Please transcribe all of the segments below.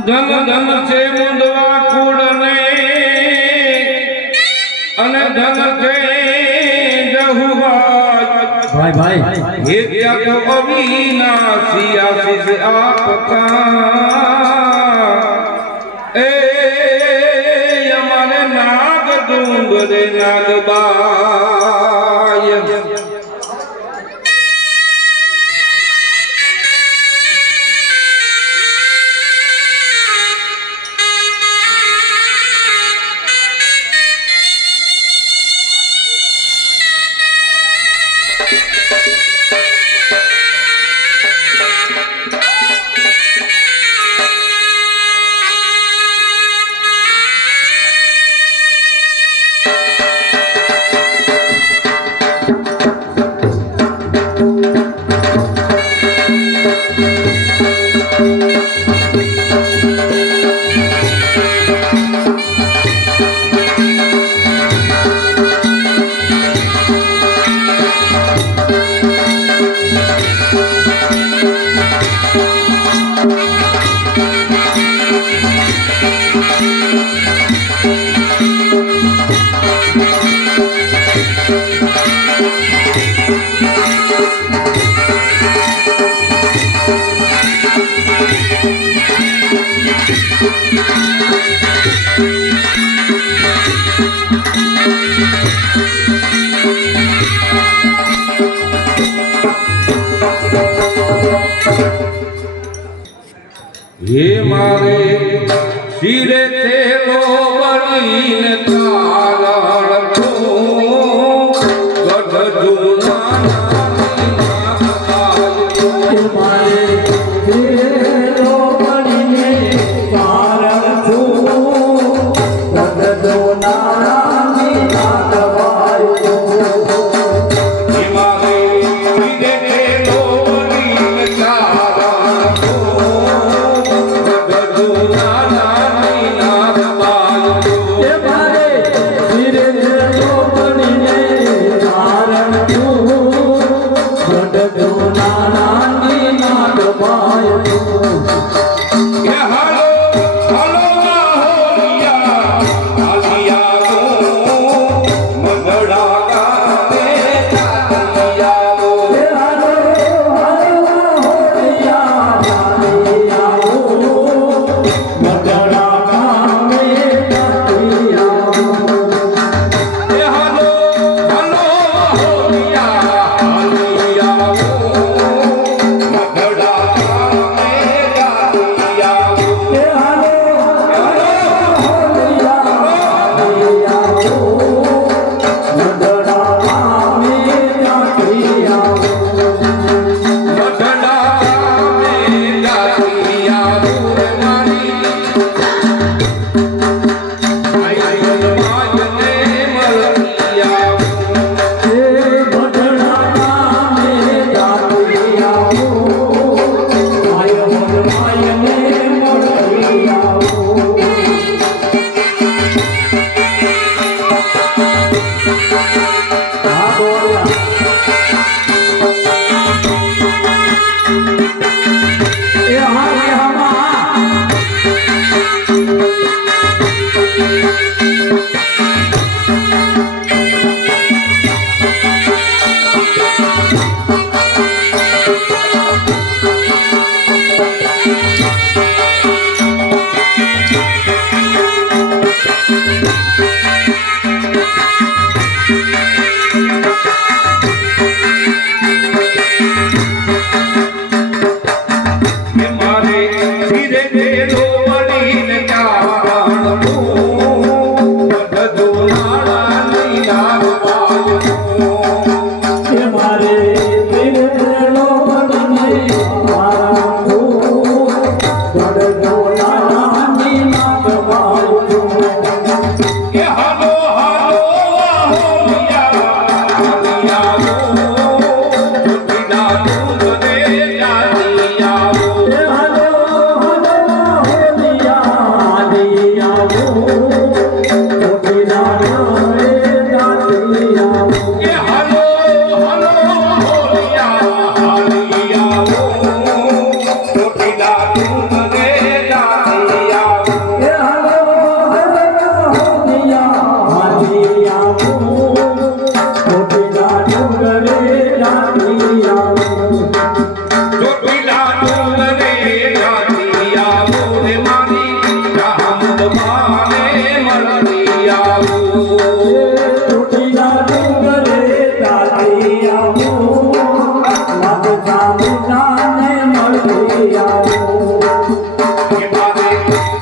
ધમ ધમ છે મુંદવા કુડ ને અને ધમ છે ભાઈ ભાઈ. હે ત્યાગ અવિનાશી આશીષ આપકા એ અમારે નાગ ડુંગરે નાગ બા Hey, Marie. શિરે તેલો બળીને તા. નારાયણ ના ગવાય હલો હલો.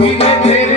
ফিরে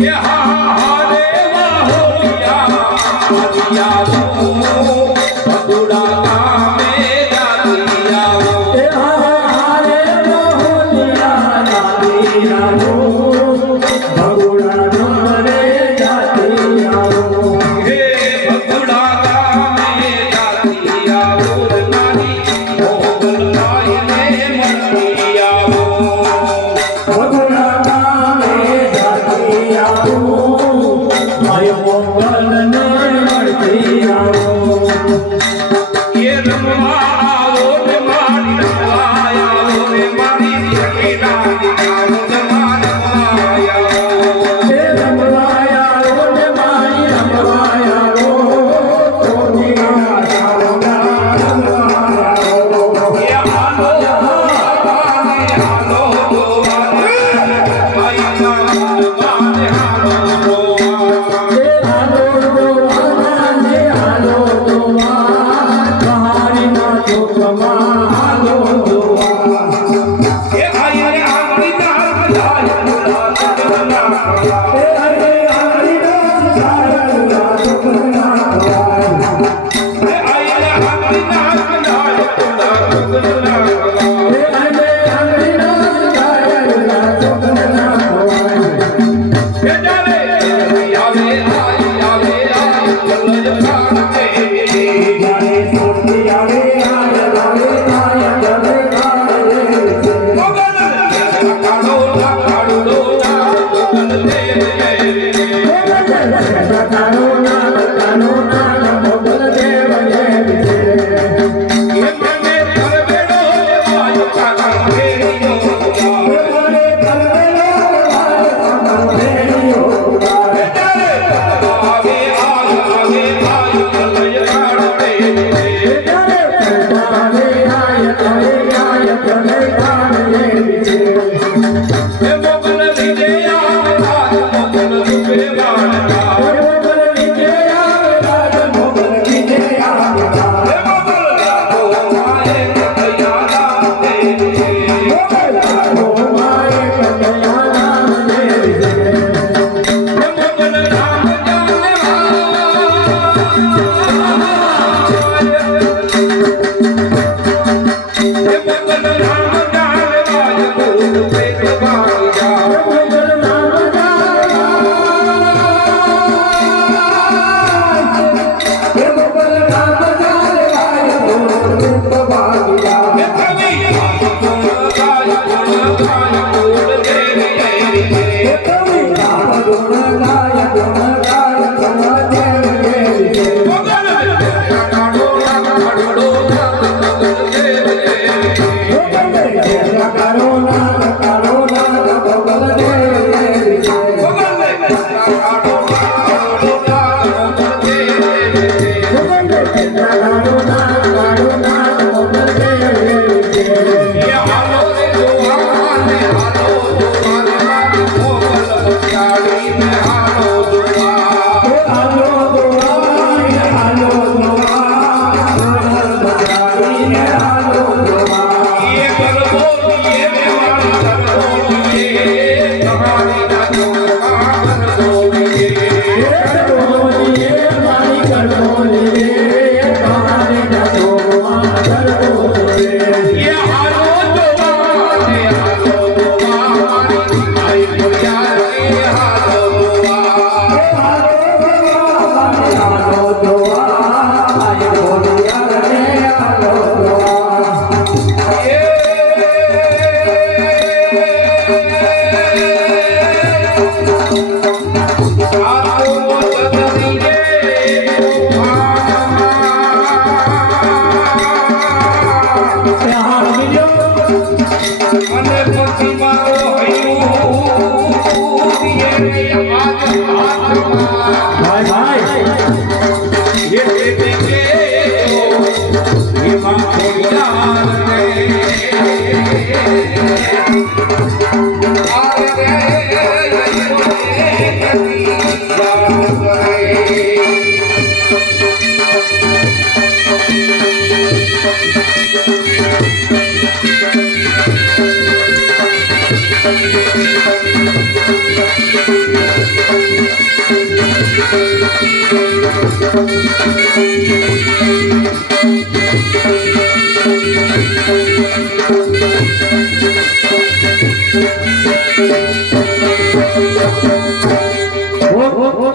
Yeah.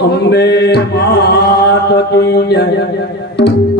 અંબે માત કી જય